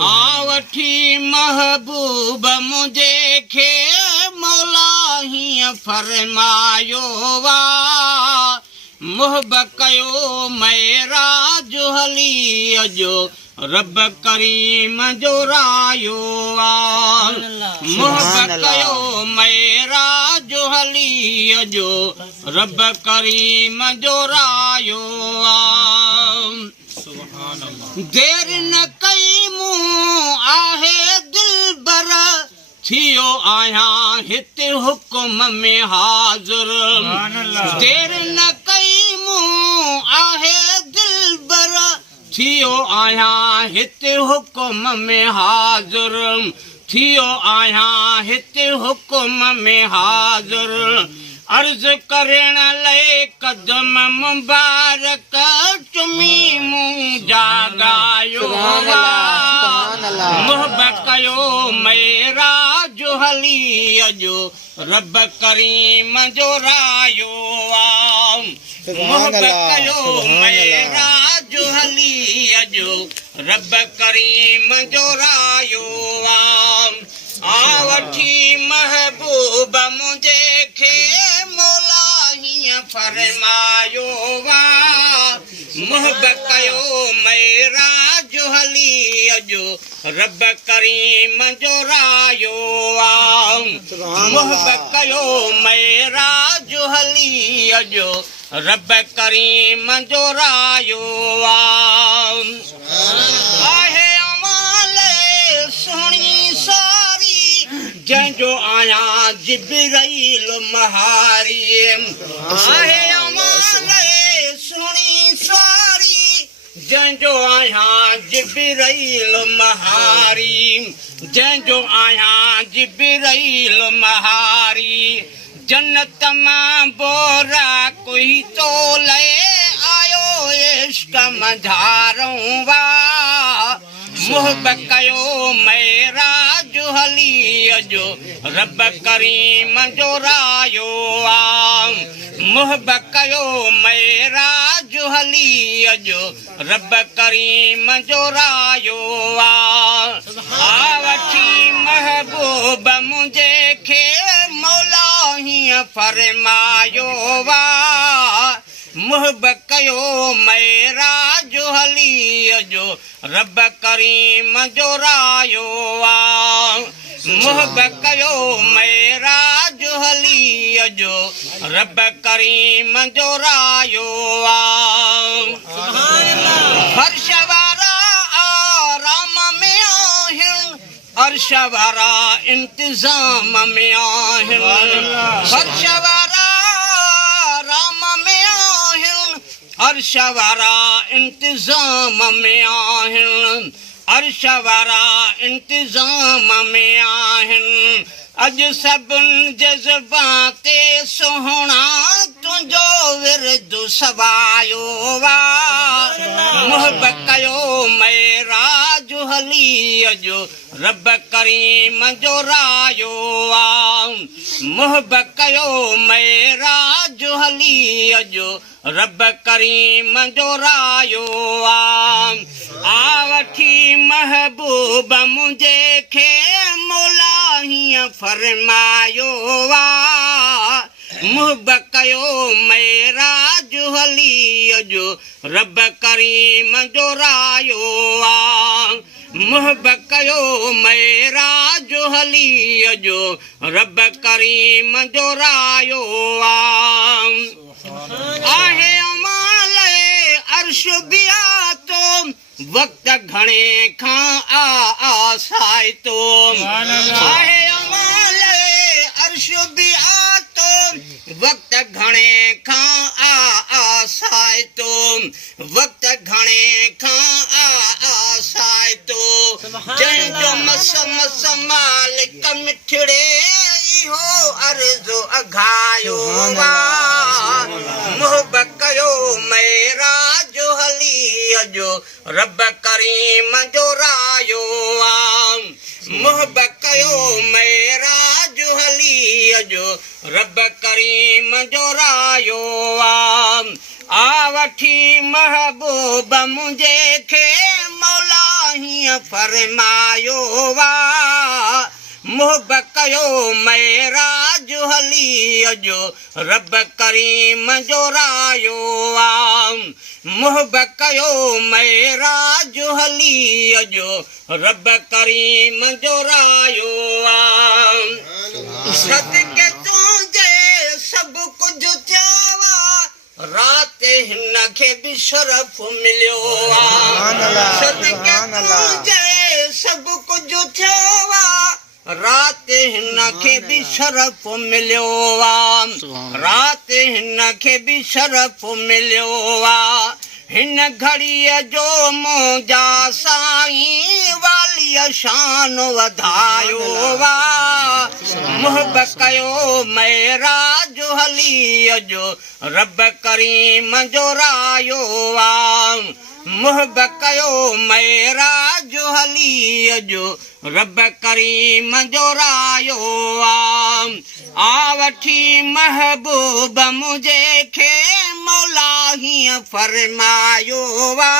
आवठी महबूब मुझे खे मौला हीअं फरमायो वा मुहब कयो मेरा जो हली अजो रब करीम जो रायो वा मुहब कयो मेरा जो हली अजो रब करीम जो रायो वा देर न कई मूं आहे दिल बर थियो आहियां हिते हुकुम में हाज़ुर देर न कई मूं आहे दिल बर थियो आहियां हिते हुकुम में हाज़ुर थियो आहियां हिते हुकुम में हाज़ुर अर्ज करण लाइ कदम मुबारक चुमी मूं जागायो मुहब कयो मेरा जो हली अजो रब करीम जो रायो मुहब कयो मेरा जो हली अजो रब करीम जो रायो आवठी महबूब मुझे खे मौला हीअं फरमायो वा मुहब कयो मेरा जो हली अजो रब करीम जो रायो वा मुहब कयो मेरा जो हली अजो रब करीम जो रायो वा आहे अमाले सुणी सारी जंहिंजो आहियां जिब्राईल महारी आहे अमाले सुणी सारी जंहिंजो आहियां जिब्राईल महारी जंहिंजो आहियां जिब्राईल महारी जन्नत मां बोरा कोई तो ले आयो इश्क मझारूं वा मुहब कयो मेरा जो हली अजो रब करीम जो रायो मुहब कयो मेरा जो हली अजो रब करीम जो रायो आवठी महबूब मुझे खे मौला हीअं फरमायो वा मुहब कयो मेरा जो हली अजो रब करीम जो रायो मुहब कयो मेरा जो हली अजो रब करीम जो रायो फर्श वारा आराम में आहिनि अर्श वारा इंतजाम में आहिनि फर्श वारा आराम में आहिनि अर्श वारा इंतजाम में आहिनि अर्श वारा इंतजाम में आहिनि अॼु सभिनि जज़्बाते सुहिणा तुंहिंजो विर्दु सवायो वा मुहब कयो मेरा जो हली अजो रब करीम जो रायो मुहब कयो मेरा जो हली अजो रब करीम जो रायो आवठी महबूब मुझे खे मौला हीअं फरमायो वा मुहब कयो मेरा जो हली अजो रब करीम जो रायो मुहब कयो मेरा जो हली अजो रब करीम जो रायो आहे अमाल अर्श बिया तो वक्त घणे खां आसाए तो आहे अमाल अर्श बिया तो वक्त घणे खां आसाए तो वक्त घणे खां आसाए तो जंहिंजो मस मस मालिक मिठड़े इहो अर्ज़ो अघायो वा मुहब कयो मेरा जो हली अजो रब करीम जो रायो मुहब कयो मेरा जो हली अजो रब करीम जो रायो आवठी महबूब मुझे खे मौला ही हीअं फरमायो वा मुहबत कयो मेराज हली अजो रब करीम जो रायो वा मुहबत कयो मेराज हली अजो रब करीम जो रायो वा सदके तुंहिंजे सभु कुझु थियो वा रात हिन खे बि शरफ मिलियो वा सदके तुंहिंजे सभु कुझु थियो वा रात हिन खे बि शरफ मिलियो वा रात हिन खे बि शरफ मिलियो वा हिन घड़ीअ जो मुंहिंजा साईं वालीअ शान वधायो वा मुहबत कयो मेराज हली अजो रब करीम जो रायो वा मुहबत कयो मेराज हली अजो रब करीम जो रायो वा आ वठी महबूब मुझे खे मौला हीअं फरमायो वा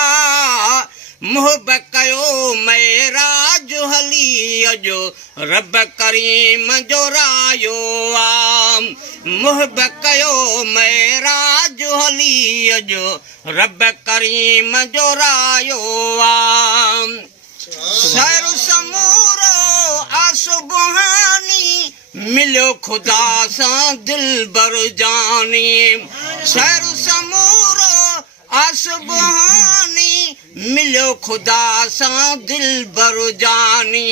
मुहबत कयो मेराज हली अजो रब करीम जो रायो वा मुहबत कयो मेराज हली अजो रब करीम जो रायो वा सैर समूरो आसुबहानी मिलियो ख़ुदा सां दिल बर जानी सैर समूरो आसुबहानी मिलियो ख़ुदा सां दिल बर जानी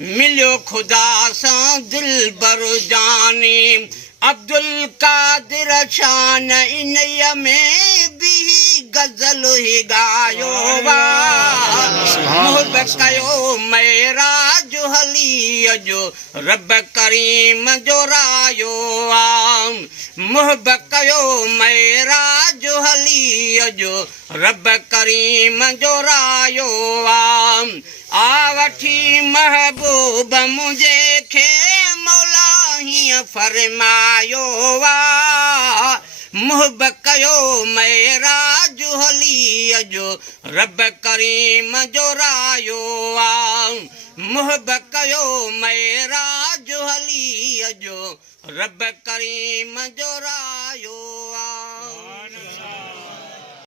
मिलियो ख़ुदा सां दिल बर जानी अब्दुल कादिर शान इन्हीअ में बि गज़ल ही ॻायो वा मुहबत कयो मेराज हली अजो रब करीम जो रायो वा मुहबत कयो मेराज हली अजो रब करीम जो रायो वा आ वठी महबूब मुंहिंजे खे मौला हीअं फरमायो वा मुहबत कयो मेराज हली अजो रब करीम जो रायो वा मुहबत कयो मेराज हली अजो रब करीम जो रायो